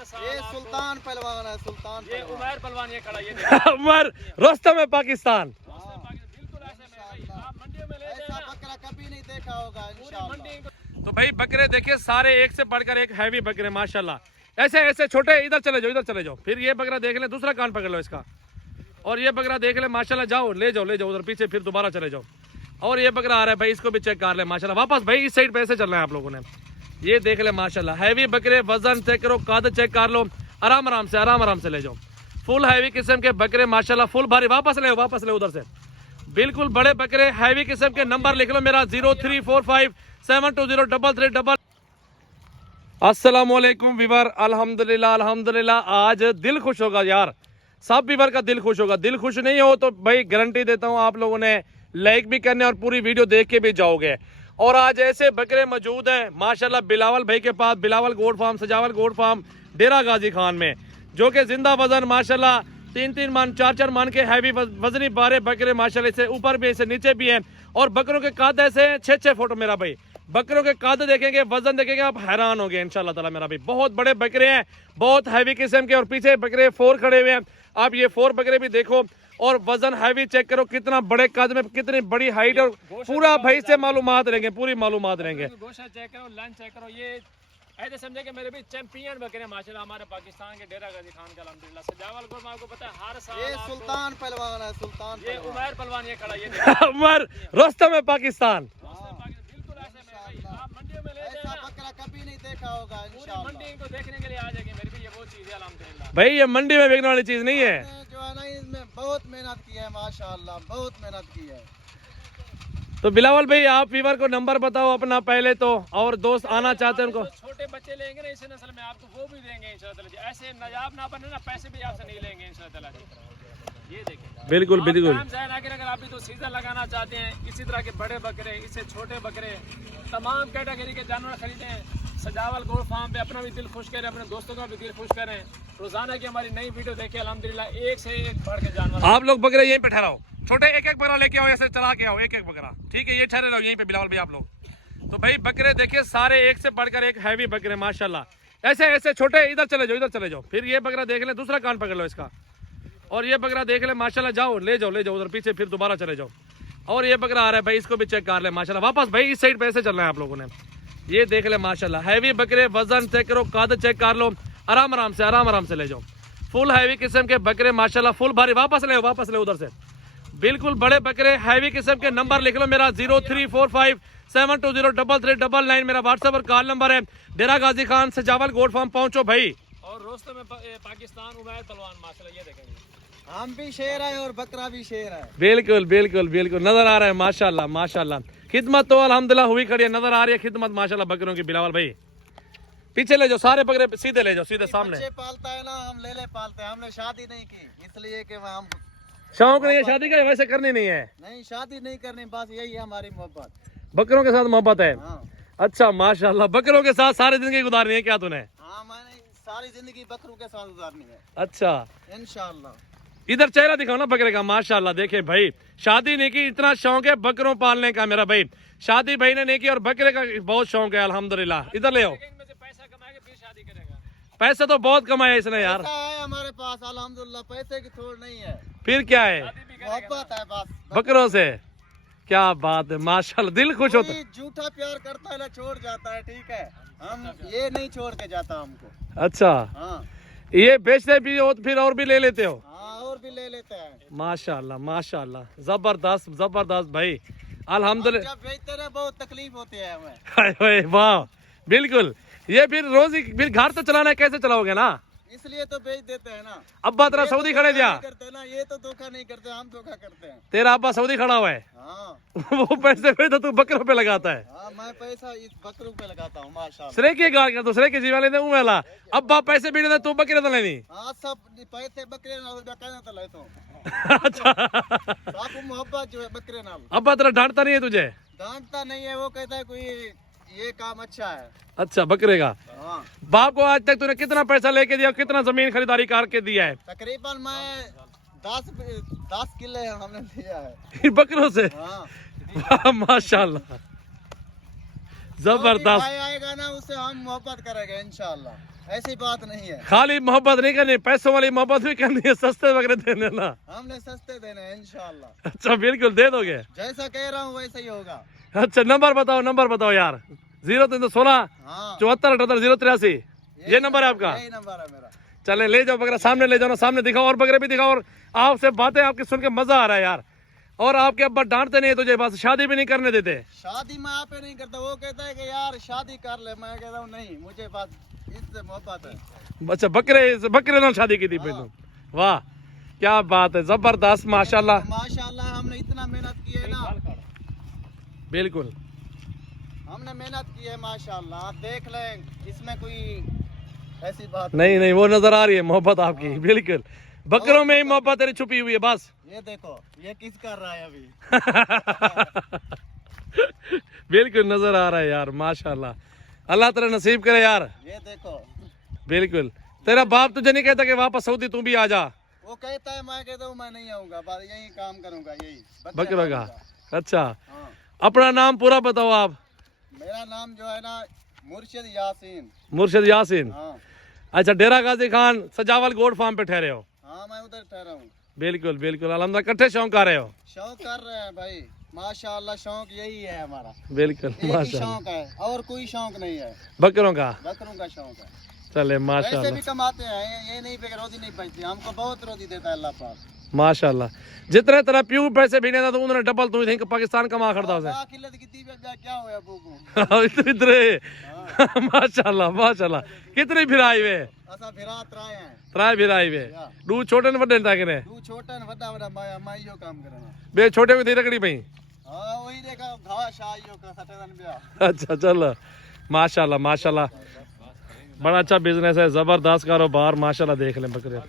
हर साल ये सुल्तान पहलवान है, सुल्तान ये उमर पहलवान ये खड़ा ये उमर रोस्तम है पाकिस्तान। बिल्कुल ऐसे में भाई आप मंडियों में ले ऐसा बकरा कभी नहीं देखा होगा इंशाल्लाह। तो भाई बकरे देखिए सारे एक से बढ़कर एक हैवी बकरे माशाल्लाह। ऐसे ऐसे छोटे, इधर चले जाओ, इधर चले जाओ। फिर ये बकरा देख ले, दूसरा कान पकड़ लो इसका। और ये बकरा देख ले माशाल्लाह, जाओ ले जाओ उधर पीछे, फिर दोबारा चले जाओ। और ये बकरा आ रहा है भाई, इसको भी चेक कर ले माशाल्लाह। वापस भाई इस साइड पे ऐसे चलना है आप लोगों ने। ये देख ले माशाल्लाह, हैवी बकरे, वजन चेक करो, कद चेक कर लो, आराम आराम से ले जाओ। फुल हैवी किस्म के बकरे माशाल्लाह, फुल भारी। वापस ले उधर से। बिल्कुल बड़े बकरे हैवी किस्म के। नंबर लिख लो मेरा 0345720333। अस्सलाम वालेकुम वीवर। अल्हम्दुलिल्लाह आज दिल खुश होगा यार, सब वीवर का दिल खुश होगा। दिल खुश नहीं हो तो भाई गारंटी देता हूँ आप लोगों ने लाइक भी करने और पूरी वीडियो देख के भी जाओगे। और आज ऐसे बकरे मौजूद हैं माशाल्लाह बिलावल भाई के पास, बिलावल गोट फार्म, सजावल गोट फार्म, डेरा गाजी खान में, जो कि जिंदा वजन माशाल्लाह 3-3 मन 4-4 मन के हैवी वजनी बारे बकरे माशाल्लाह, इससे ऊपर भी इससे नीचे भी हैं। और बकरों के कद ऐसे 6-6 फुट मेरा भाई। बकरों के कद देखेंगे, वजन देखेंगे, आप हैरान होंगे इंशाल्लाह ताला मेरा भाई। बहुत बड़े बकरे हैं, बहुत हैवी किस्म के। और पीछे बकरे 4 खड़े हुए हैं, आप ये 4 बकरे भी देखो। और वजन हैवी चेक करो, कितना बड़े कद में, कितनी बड़ी हाइट। और पूरा भाई से मालूमात रहेंगे, पूरी मालूमात रहेंगे। गोशा चेक करो, लंच चेक करो। ये ऐसे समझे कि मेरे भी चैंपियन बकरे माशाल्लाह हमारे पाकिस्तान के डेरा गाजी खान का अल्हम्दुलिल्लाह। सजावल गोट आपको पता है हर साल ये सुल्तान पहलवान है, सुल्तान ये उमर पहलवान ये खड़ा ये उमर रोस्तम है पाकिस्तान। बिल्कुल ऐसे में भाई आप मंडियों में ले ऐसा बकरा कभी नहीं देखा होगा इंशाल्लाह। मंडी को देखने के लिए आ जाएंगे मेरी भी, ये वो चीज है अल्हम्दुलिल्लाह। भाई ये मंडी में बिकने वाली चीज नहीं है। जो है ना, इसमें बहुत मेहनत की है माशाल्लाह, बहुत मेहनत की है। तो बिलावल भाई आप वीवर को नंबर बताओ अपना पहले तो, और दोस्त आना चाहते हैं उनको। छोटे बच्चे लेंगे ना इस नस्ल में, आपको वो भी देंगे इंशाल्लाह। ऐसे नजाब ना बने ना, पैसे भी आपसे नहीं लेंगे इंशाल्लाह। ये देखिए बिल्कुल बिल्कुल। अगर आप भी तो सीजन लगाना चाहते हैं, इसी तरह के बड़े बकरे, इससे छोटे बकरे, तमाम कैटेगरी के जानवर खरीदें। सजावल गोट फार्म पे अपना भी दिल खुश करें, अपने दोस्तों का भी दिल खुश करें। रोजाना की हमारी नई वीडियो देखें अल्हम्दुलिल्लाह, एक से एक बढ़ के जानवर। आप लोग बकरे यहीं पे ठहराओ, छोटे एक एक बकरा लेके आओ, ऐसे चला के आओ एक एक बकरा, ठीक है। ये ठहरे रहो यहीं पे बिलावल भाई आप लोग। तो भाई बकरे देखिए सारे एक से बढ़कर एक हैवी बकरे माशाल्लाह। ऐसे ऐसे छोटे, इधर चले जाओ। फिर ये बकरा देख ले, दूसरा कान पकड़ लो इसका। और ये बकरा देख ले माशाल्लाह, जाओ ले जाओ उधर पीछे, फिर दोबारा चले जाओ। और ये बकरा आ रहा है भाई, इसको भी चेक कर ले माशाल्लाह। वापस भाई इस साइड पे ऐसे चलना है आप लोगों ने। ये देख ले माशाल्लाह, हैवी बकरे, वजन चेक करो, कद चेक कर लो, आराम आराम से ले जाओ। फुल हैवी किस्म के बकरे माशाल्लाह, फुल भारी। वापस ले उधर से। बिल्कुल बड़े बकरे हैवी किस्म के। नंबर लिख लो मेरा 034572033399 मेरा व्हाट्सएप और कॉल नंबर है। डेरा गाजी खान, सजावल गोट फार्म पहुंचो भाई। और रोस्तम में पाकिस्तान उमर पहलवान माशाल्लाह, ये देखेंगे हम भी शेर है और बकरा भी शेर है। बिल्कुल नजर आ रहा है माशाल्लाह। खिदमत तो अल्हम्दुलिल्लाह हुई खड़ी है, नजर आ रही है खिदमत माशाल्लाह बकरों की। बिलावल भाई पीछे ले जाओ, सारे बकरे सीधे ले जाओ, सीधे सामने। बच्चे पालता है ना, हम ले पालते हैं। हमने शादी नहीं की इसलिए कि हम शौक नहीं है शादी का, वैसे करनी नहीं है। नहीं, शादी नहीं करनी, बस यही है हमारी मोहब्बत। बकरों के साथ मोहब्बत है। हाँ अच्छा माशाल्लाह, बकरों के साथ सारी जिंदगी गुजारनी है क्या तूने? हाँ, मैंने सारी जिंदगी बकरों के साथ गुजारनी है अच्छा इंशाल्लाह। इधर चेहरा दिखाओ ना बकरे का माशाल्लाह। देखे भाई शादी नहीं की, इतना शौक है बकरों पालने का मेरा भाई। शादी भाई ने नहीं की और बकरे का बहुत शौक है अल्हम्दुलिल्लाह। इधर ले आओ। पैसा कमाएगा फिर शादी करेगा। पैसा तो बहुत कमाया इसने यार। पैसा है हमारे पास अल्हम्दुलिल्लाह, पैसे की थोड़ नहीं है। फिर क्या है? मोहब्बत है बस बकरों से। क्या बात है माशाल्लाह, दिल खुश होता है। कोई झूठा प्यार करता है ना छोड़ जाता है, ठीक है। हम ये नहीं छोड़ के जाता हमको। अच्छा हाँ ये बेचते भी हो तो फिर और भी ले लेते हो? हाँ, और भी ले लेते हैं माशाल्लाह जबरदस्त भाई अल्हम्दुलिल्लाह। जब बेचते ना बहुत तकलीफ होती है हमें। वाह बिल्कुल। ये फिर रोज ही फिर घर तो चलाना है, कैसे चलाओगे ना, इसलिए तो बेच देते हैं ना। अब्बा तेरा सऊदी खड़े दिया करते ना, ये तो धोखा नहीं करते, हम धोखा करते हैं। तेरा अब्बा सऊदी खड़ा हुआ है। हाँ वो पैसे पे तो तू बकरों पे लगाता है। हाँ, मैं पैसा इस बकरों पे लगाता हूँ माशाल्लाह। सरे की गाल कर, दूसरे की जीवा लेते हूँ वाला। अब्बा पैसे भी तू बकरे तो लेनी। हाँ, सब पैसे बकरे नाल कहना तो लेता हूँ। अच्छा आपको मोहब्बत जो है बकरे नाल। अब्बा तेरा डांटता नहीं है तुझे? डांटता नहीं है, वो कहता है कोई ये काम अच्छा है। अच्छा बकरे का। हाँ, बाप को आज तक तूने कितना पैसा लेके दिया, कितना जमीन खरीदारी करके दिया है? तकरीबन मैं 10 किले हमने लिया है बकरों से। हाँ। माशाल्लाह जबरदस्त। भाई आएगा ना, उससे हम मोहब्बत करेंगे इंशाल्लाह। ऐसी बात नहीं है, खाली मोहब्बत नहीं करनी, पैसों वाली मोहब्बत भी करनी है, सस्ते वगैरह देने ना। हमने सस्ते देने हैं इंशाल्लाह। अच्छा बिल्कुल दे दोगे। जैसा कह रहा हूँ वैसा ही होगा। अच्छा नंबर बताओ यार। 0316 हाँ 74 78 083 ये नंबर है आपका। यही नंबर है मेरा। चले ले जाओ बकरा, सामने ले जाओ ना, सामने दिखाओ और बकरे भी दिखाओ। और आपसे बातें आपकी सुन के मजा आ रहा है यार। और आपके अब्बा डांटते नहीं तुझे, बस शादी भी नहीं करने देते। शादी मैं आप पे नहीं करता, वो कहता है कि यार शादी कर ले, मैं कहता हूँ नहीं, मुझे बस इससे मोहब्बत है। अच्छा बकरे ना शादी की थी फिर तुम। वाह क्या बात है, जबरदस्त माशाल्लाह। माशाल्लाह हमने इतना मेहनत की है ना, बिल्कुल हमने मेहनत की है माशाल्लाह। आप देख लें, इसमें कोई ऐसी बात नहीं वो नजर आ रही है मोहब्बत आपकी। बिल्कुल बकरों में ही मोहब्बत तेरी छुपी हुई है बस। ये देखो ये किस कर रहा है अभी। बिल्कुल नजर आ रहा है यार माशाल्लाह। अल्लाह तेरा नसीब करे यार। ये देखो बिल्कुल तेरा बाप तुझे नहीं कहता कि वापस सऊदी तू भी आ जा। वो कहता है, मैं कहता हूँ मैं नहीं आऊंगा, बस यही काम करूंगा, यही बकरों का। अच्छा हाँ। अपना नाम पूरा बताओ आप। मेरा नाम जो है ना मुर्शिद यासीन। मुर्शिद यासीन। हाँ अच्छा डेरा गाजी खान सजावल गोड फार्म पे ठहरे हो। हाँ मैं उधर ठहरा हूँ। बिल्कुल बिल्कुल अल्हम्दुलिल्लाह कट्ठे शौक कर रहे हो। शौक कर रहे हैं भाई माशाल्लाह, शौक यही है हमारा, बिल्कुल एक ही माशाल्लाह। शौक है और कोई शौक नहीं है, बकरों का। बकरों का शौक है। चले पैसे माशाल्लाह भी कमाते हैं, ये नहीं पे कि रोजी नहीं बचती, हमको बहुत रोजी देता है अल्लाह पाक। माशाल्लाह। जितने तेरा प्यू पैसे भी नहीं था तो उन्होंने डबल तू थिंक पाकिस्तान कमा खड़ता उसे। किल्लत की दी क्या होया बूबू। इतने माशाल्लाह माशाल्लाह। कितनी फिराई वे असा फिरात रहे हैं, त्राय फिराई वे दू छोटे ने वड्डे ने ताकने तू छोटा न वड्डा वड्डा मैं यो काम करना। बे छोटे में थी रखड़ी पई। हां वही देखा घास आइयो का सटेदन बिया। अच्छा चल माशाल्लाह माशाल्लाह। बड़ा अच्छा बिजनेस है, जबरदस्त कारोबार माशाल्लाह। देख लें बकरे।